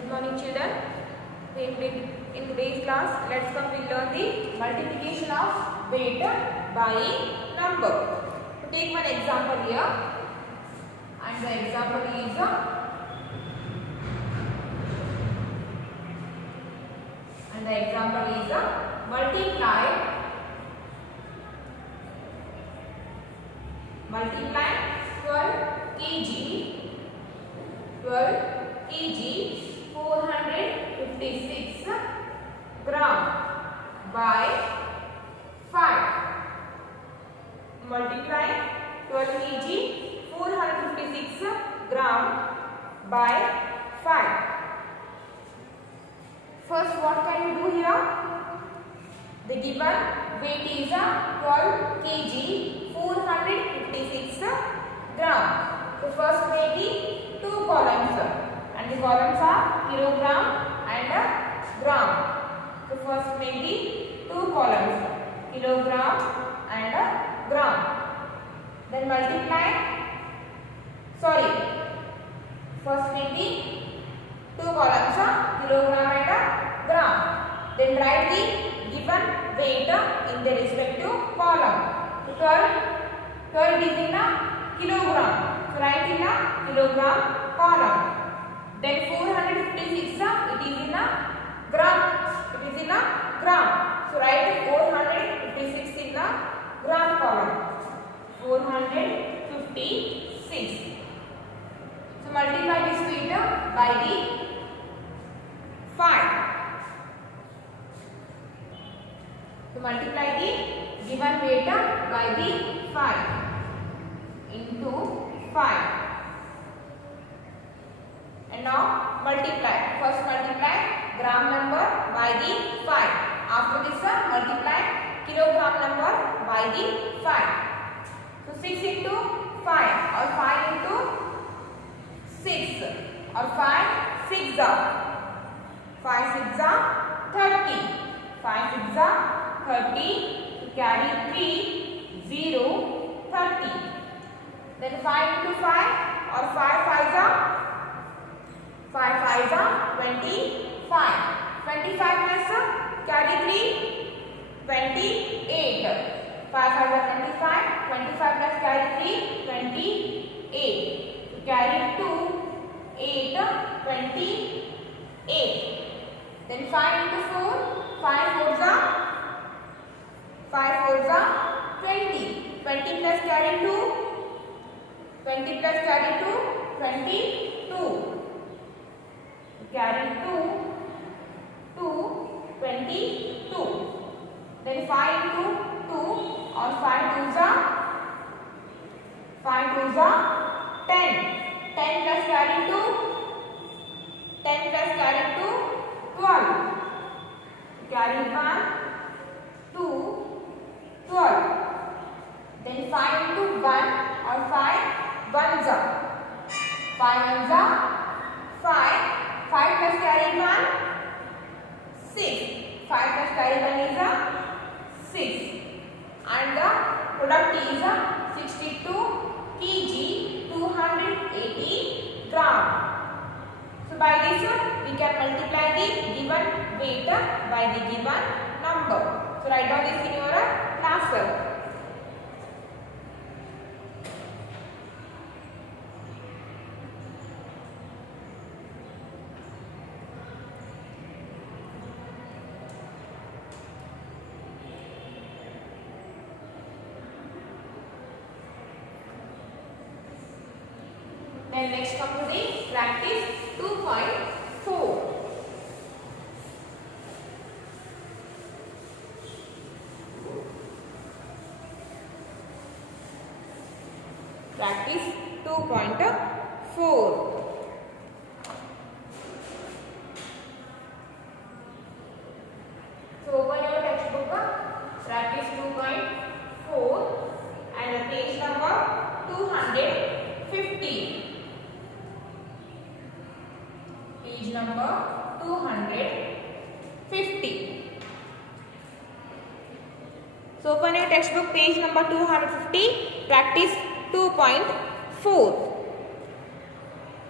Good morning, children. In today's class, let's come we learn the multiplication of weight by number. So take one example here, and the example is multiply 12 kg 456 gram by 5. Multiply 12 kg 456 gram by 5. First, what can you do here? The given weight is 12 kg 456 gram. So first make the two columns, and the columns are kilogram and gram. So first make the two columns, kilogram and gram. Then multiply. First make the two columns, kilogram and gram. Then write the given weight in the respective column. So 12 is in a kilogram. So write in a kilogram column. Then 456 it is in a gram. So write 456 in the gram column. 456. So multiply this weight by the 5. So multiply the given weight by the 5 into 5. And now multiply. First multiply gram number by the 5. After this multiply kilogram number by the 5. So 6 into 5 or 5 into 6 or 5 6 are 30. 5 6 are 30. Carry 3 0 30. Then 5 into 5 or 5 5s are 25. 25 plus carry 3 28. 5 5 are 25. 25 plus carry 3 28. Carry 2 8 28. Then 5 into 4 5 4s are 20. 20 plus carry 2 22. Carry 2 22. Then 5 into 2 or 5 2s are 10. 10 plus carry 2 12. Carry 1 2 12. Then 5 into 1 or 5 1s are 5 1s are 5. 5 plus carry 1 6. 5 plus carry 1 is 6. And the product is 62 kg 280 gram. So by this we can multiply the given weight by the given number. So write down this in your class work. Then next come to the practice 2.4. Practice 2.4. So open your textbook, practice 2.4, and the page number 250. Page number 250. So open your textbook, page number 250, practice 2.4.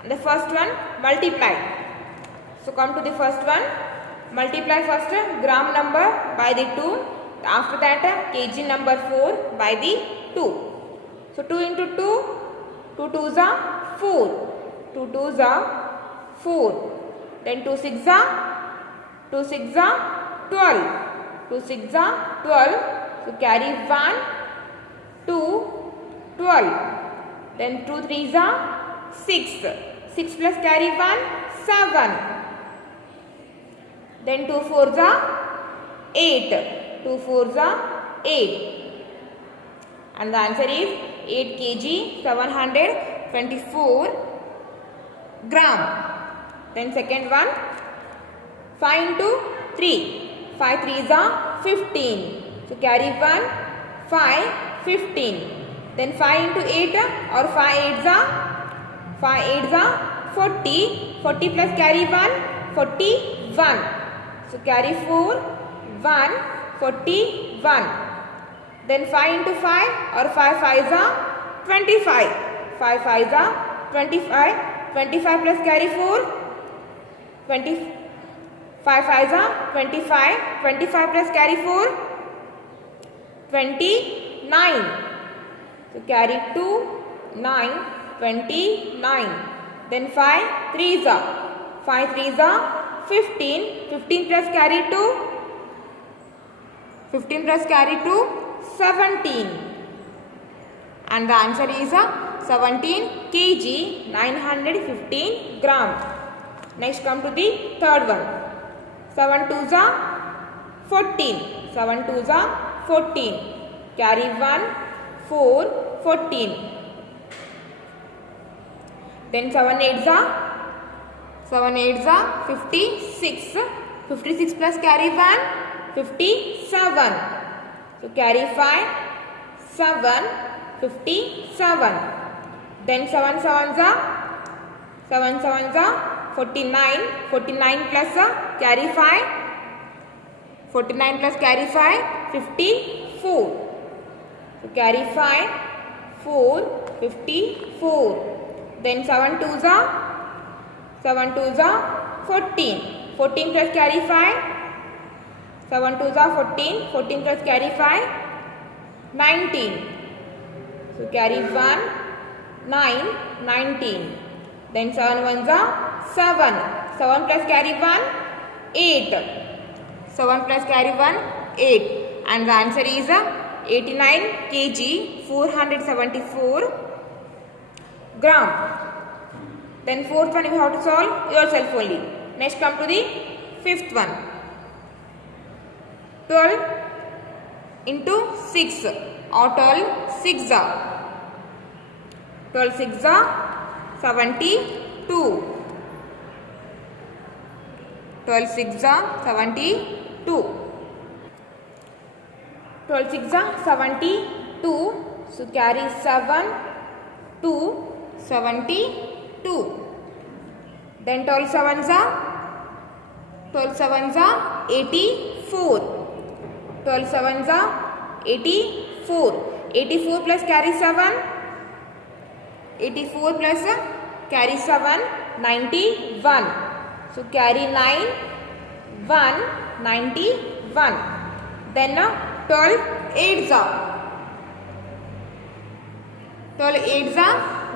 The first one, multiply. So come to the first one. Multiply first gram number by the 2. After that kg number 4 by the 2. So 2 into 2, 2 2s are 4. 2 2s are 4. Then 2 6s are 12. 2 6s are 12. So carry 1, 2, 12. Then 2 3s are 6. 6 plus carry 1, 7. Then 2 4s are 8. 2 4s are 8. And the answer is 8 kg 724 gram. Then second one, 5 into 3. 5 3s are 15. So carry 1, 5, 15. Then 5 into 8 or 5 8s are 40. 40 plus carry 1, 41. So carry 4, 1, 41. Then 5 into 5 or 5 5s are 25. 5 5s are 25. 25 plus carry 4, 20. 5 5s are 25. 25 plus carry 4, 29. So carry 2, 9, 29. Then 5 3s are 15. 15 plus carry 2, 15 plus carry 2, 17. And the answer is 17 kg 915 gram. Next come to the third one. 7 2s are 14. 7 2s are 14. Carry 1, 4, 14. Then 7 8s are 56. 56 plus carry 1, 57. So carry 5, 7, 57. Then 7 7s are 49. 49 plus carry 5. 49 plus carry 5, 54. So carry 5, 4, 54. Then 7 2s are 14. 14 plus carry 5. 7 2s are 14. 14 plus carry 5, 19. So carry 1, 9, 19. Then 7 1s are 7. 7 plus carry 1, 8. 7 plus carry 1, 8. And the answer is 89 kg 474 gram. Then fourth one you have to solve yourself only. Next come to the fifth one. 12 into 6 or 12 6 are 12 6 are 72. 12 6 are 72. 12 6 are 72. So carry 7 to 72. Then 12 7s are 84. 12 7s are 84. 84 plus carry 7. 84 plus carry 7, 91. So carry 9, 1, 91. Then 12 8s are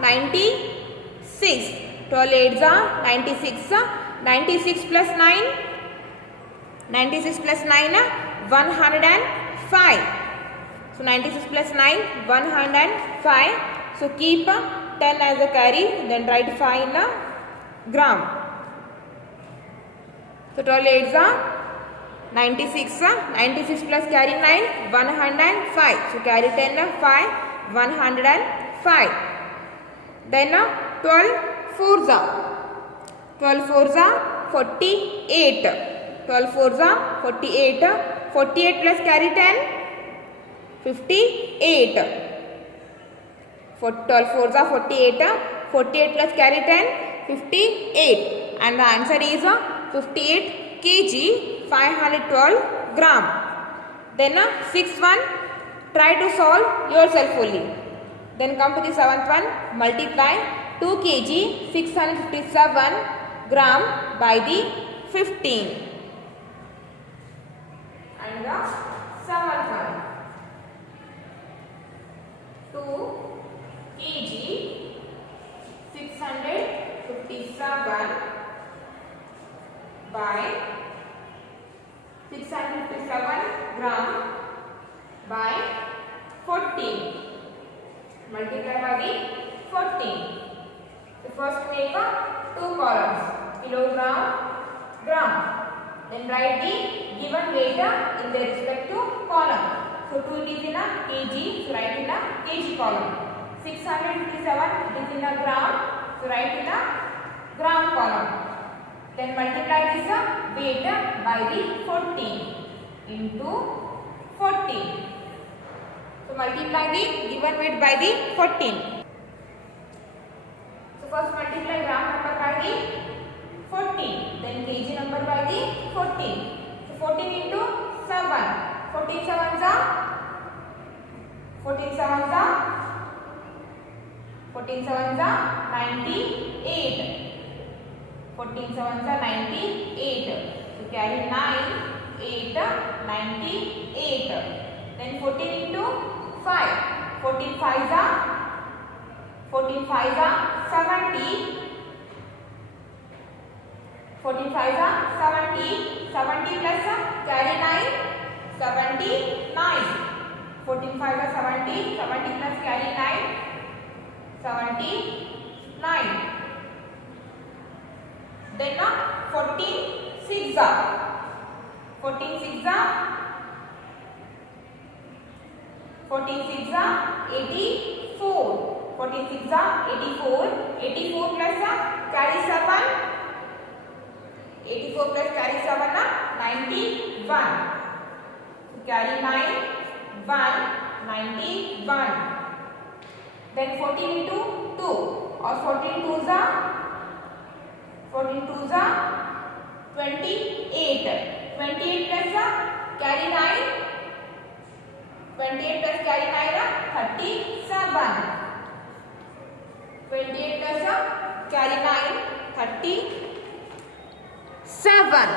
96. 12 8s are 96. 96 plus 9. 96 plus 9, 105. So 96 plus 9, 105. So keep 10 as a carry, then write 5 in gram. So 12 8s are 96. 96 plus carry 9, 105. So carry 10, 5, 105. Then 12 4s are 48. 12 4s are 48. 48 plus carry 10, 58. 12 4s are 48. 48 plus carry 10, 58. And the answer is 58 kg 512 gram. Then sixth one, try to solve yourself only. Then come to the seventh one, multiply 2 kg 657 gram by the 15. And the seventh one, 2 kg 657 by 657 gram by 14. Multiply by the 14. So first make a 2 columns, kilogram, gram. Then write the given weight in their respective column. So 2 it is in a kg, so write in a kg column. 657 it is in a gram, so write in a gram column. Then multiply this weight by the 14 into 14. So multiply the given weight by the 14. So first multiply gram number by the 14, then kg number by the 14. So 14 into 7. 14 sevens are 98. 14 sevens are 98. So carry 9, 8, 98. Then 14 into 5. 14 5s are 70. 14 5s are 70. 70 plus carry 9, 79. 14 5s are 70. 70 plus carry 9, 79. Then 14 6s are 14 6s are 84. 14 6s are 84. 84 plus carry 7. 84 plus carry 7 91. So carry 9 1 91. Then 14 into 2 or 14 2s are 28. 28 plus carry 9. 28 plus carry 9 37. 28 plus carry 9 37.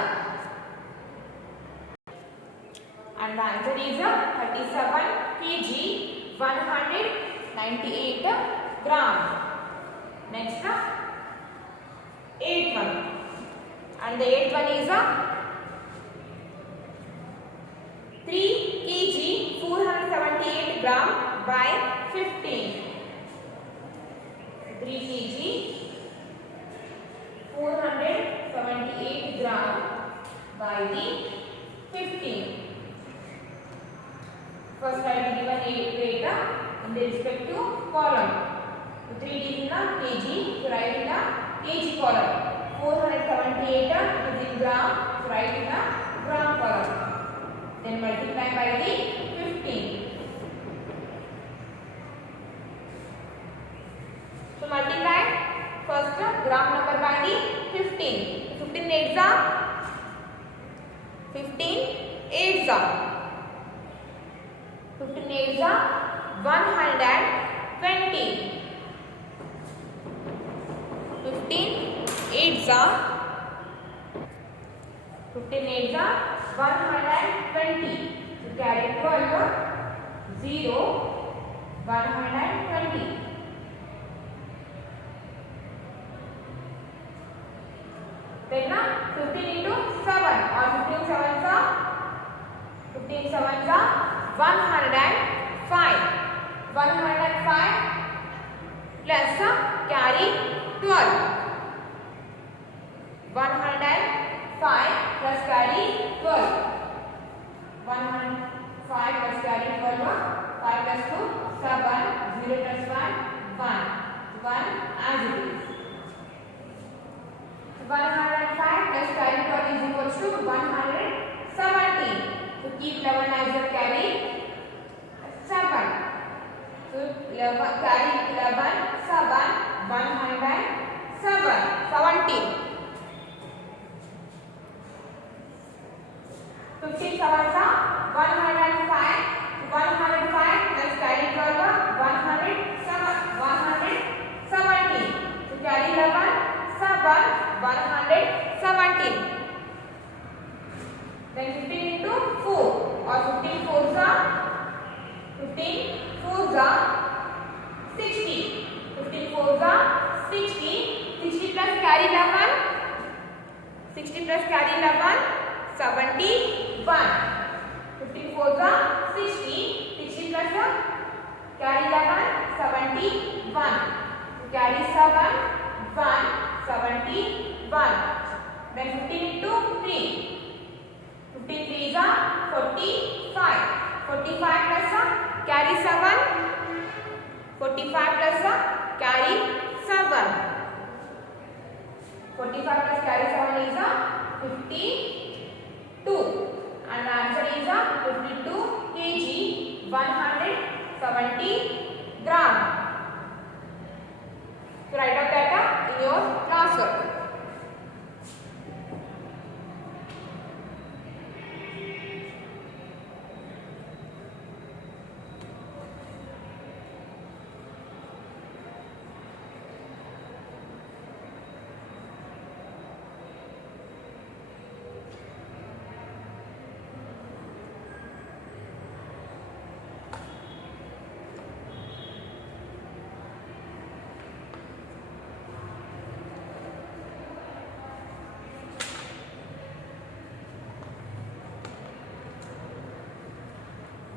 And the answer is 37 kg 198 gram. Next 8th one. And the 8th one is 3 kg 478 gram by 15. 3 kg 478 gram by the 15. First write the given weight in the respective column. So 3 is in a kg, so write in a kg column. 478 is in gram, so write in a gram column. Then multiply by the 15. So multiply first gram number by the 15. 15 8s are 15 8s are 15 8s are 120. 15 8s are 120. So carry 12 0 120. Then 15 into 7 or 15 sevens are 105. 105 plus carry 12. 105 plus carry 12. 105 plus carry 12. 5 plus 2 7. 0 plus 1 1. 1 as it is. 105 plus carry 12 is equals to 170. So keep 11 as your carry 7. So 11 carry 11 7 107 70. 15 sevens are 105. 105 plus carry 12 170. So carry 11 7 100 117. Then 15 into 4 or 15 4s are 60. 15 4s are 60. 60 plus carry 11. 60 plus carry 11. 71. 15 4s are 60. 60 plus carry 11. 71. Carry 7. 1. 71. Then 15 into 3. 15 3s are 45. 45 plus carry 7. 45 plus carry 7. 45 plus carry 7 is 52. And the answer is 52 kg 170 gram. So write down data in your classwork.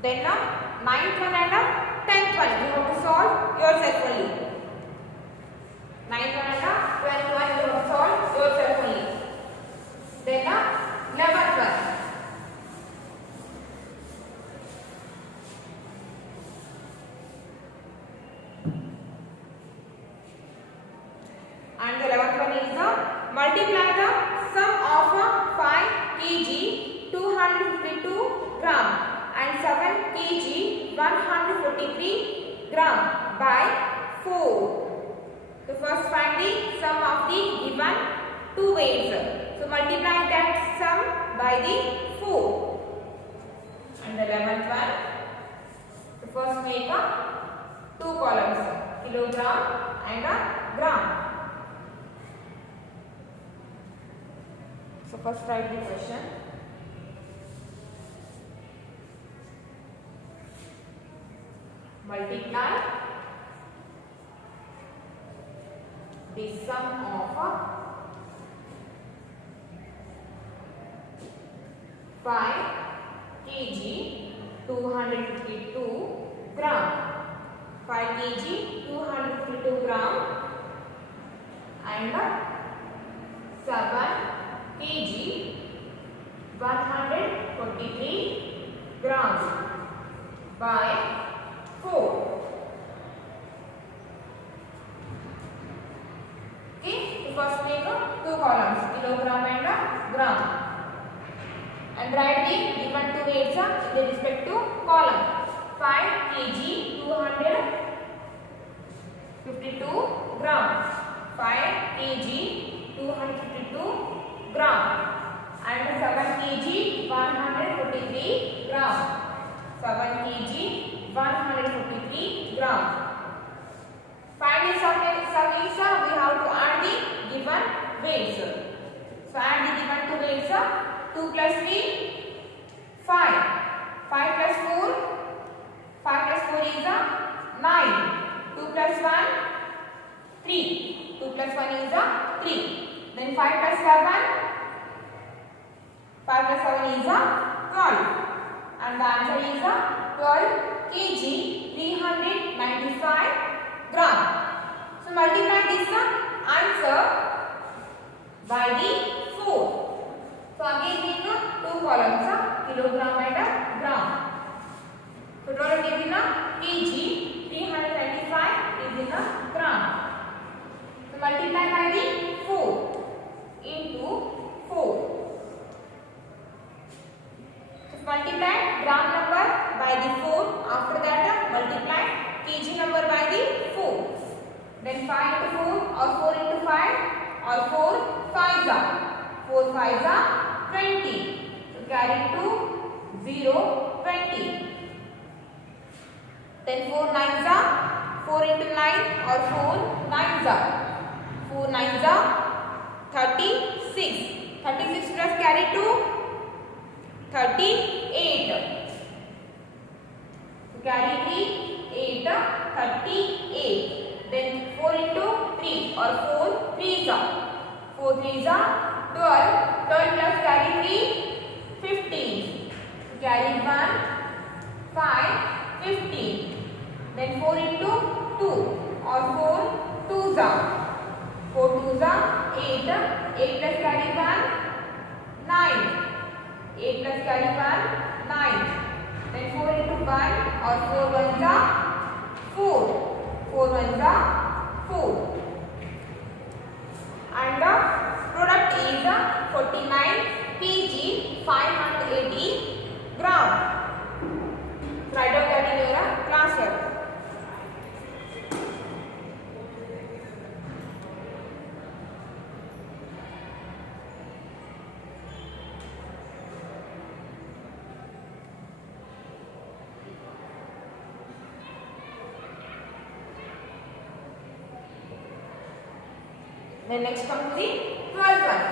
Then 9th one and 10th one you have to solve yourself only. 9th one and 12th one you have to solve yourself only. Then 11th one. And the 11th one is multiply the sum of 5 kg 252 gram and 7 kg 143 gram by 4. So first find the sum of the given two weights. So multiply that sum by the 4. And the 11th one. So first make two columns, kilogram and gram. So first write the question. Multiply the sum of 5 kg 252 gram. 5 kg 252 gram and 7 kg 143 grams by 4. Okay, so first make two columns, kilogram and gram, and write the given two weights in the respective column. 5 kg 252 gram. 5 kg 252 gram and 7 kg 143 gram. 7 kg 143 gram. Find the sum is we have to add the given weights. So add the given two weights. 2 plus 3 5. 5 plus 4 5 plus 4 is 9. 2 plus 1 3. 2 plus 1 is 3. Then 5 plus 7 5 plus 7 is 12. And the answer is 12 kg 395 gram. So multiply this answer by the 4. So again make two columns, kilogram and gram. So total is in kg 395 is in gram. So multiply by the 4 into 4. Multiply gram number by the 4. After that multiply kg number by the 4. Then 5 into 4 or 4 into 5 or 4 5s are 4 5s are 20. So carry 2 0 20. Then 4 9s are 4 into 9 or 4 9s are 4 9s are 36. into 38. So carry 3, 8, 38. Then 4 into 3 or 4 3s are 4 3s are 12. 12 plus carry 3, 15. So carry 1, 5, 15. Then 4 into 2 or 4 2s are 4 2s are 8. 8 plus carry 1, 9. 8 plus carry 1, 9. Then 4 into 1 or 4 1s are 4. 4 1s are 4. And the product is 49 kg 580 gram. Write down that in your class work. Then next comes the 12th one.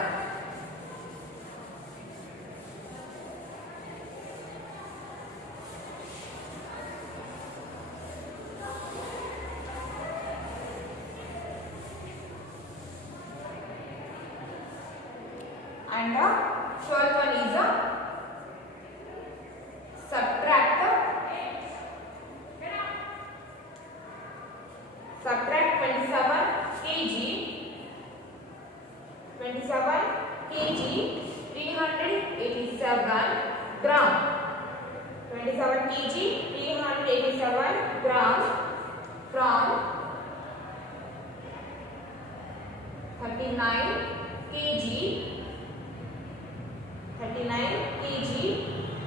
And the 12th one is a subtract 27 kg 387 gram. 27 kg 387 gram from 39 kg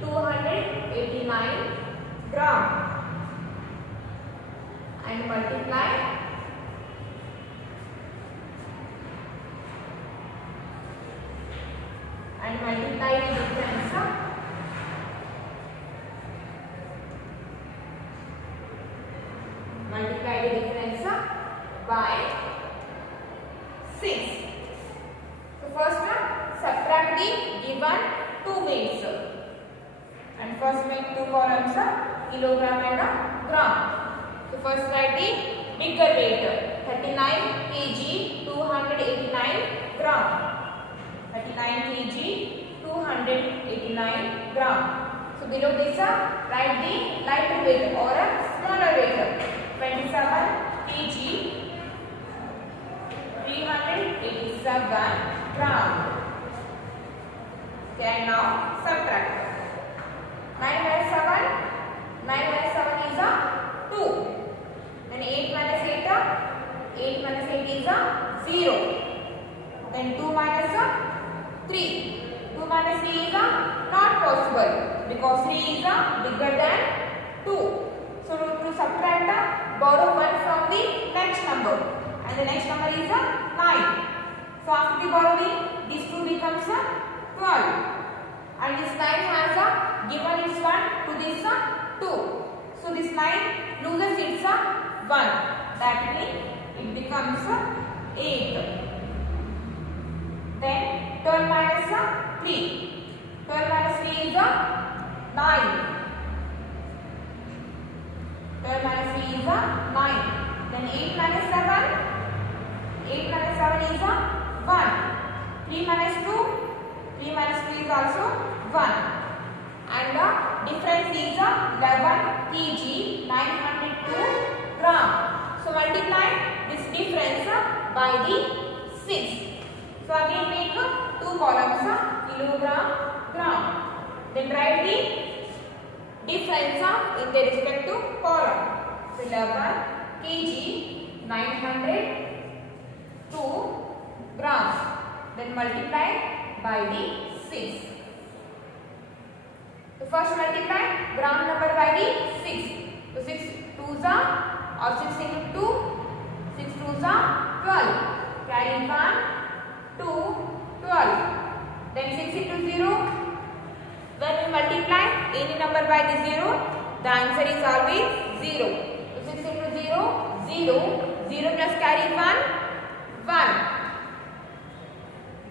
289 gram and multiply the difference by 6. So first subtract the given two weights and first make two columns kilogram and gram. So first write the bigger weight 39 kg 289 gram. 39 kg 289 gram. So below this write the lighter weight or a smaller weight 27 kg 387 gram. Okay, and now subtract. 9 minus 7 is 2. Then 8 minus 8 is 0. Then 2 minus 3. 2 minus 3 is not possible because 3 is bigger than 2. So to subtract, borrow 1 from the next number and the next number is 9. So after the borrowing, this 2 becomes 12 and this 9 has given its 1 to this 2. So this 9 loses its 1. That means it becomes 8. Then 12 minus 3. 12 minus 3 is 9. 12 minus 3 is 9. Then 8 minus 7. 8 minus 7 is 1. 3 minus 2. 3 minus 3 is also 1. And the difference is 11 kg 902 gram. So multiply this difference by the 6. So again make two columns kilogram, gram. Then write the difference in their respective column. So 11 kg 902 grams. Then multiply by the 6. So first multiply gram number by the 6. So 6 2s are or 6 into 2. 6 2s are 12. Carry 1, 2, 12. Then 6 into 0. When we multiply any number by the 0, the answer is always 0. So 6 into 0, 0. 0 plus carry 1, 1.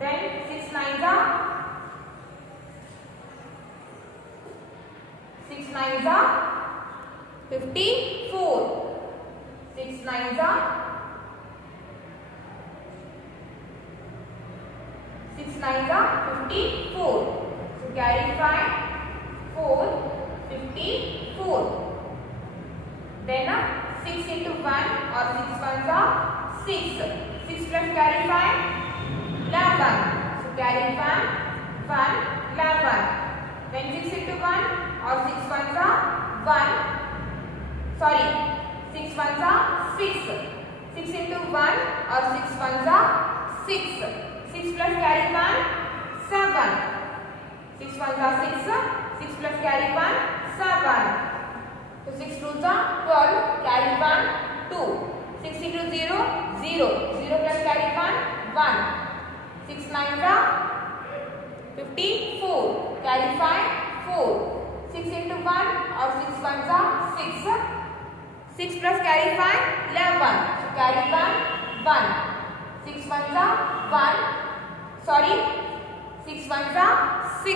Then 6 9s are nines are 54. 6 nines are 54. So carry 5, 4, 54. Then 6 into 1 or 6 ones are 6. 6 plus carry 5, 11. So carry 1, 11. Then 6 into 1 or 6 ones are 1. Sorry, 6 ones are 6. 6 into 1 or 6 ones are 6. 6 plus carry 1, 7. 6 ones are 6. 6 plus carry 1, 7. So 6 twos are 12. Carry 1, 2. 6 into 0, 0. 0 plus carry 1, 1. 6 nines are 54. Carry 5, 4. 6 into 1 or 6 ones are 6. 6 plus carry 5, 11. So carry 1, 1. 6 ones are 1. Sorry, 6 ones are 6.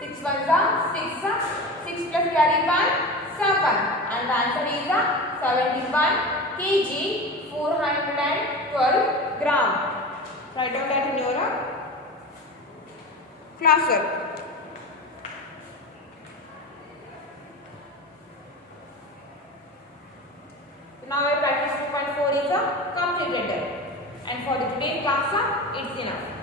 6 ones are 6. 6 plus carry 1, 7. And the answer is 71 kg, 412 gram. Write down that in your class work. Now our practice 2.4 is completed, and for the today's class it's enough.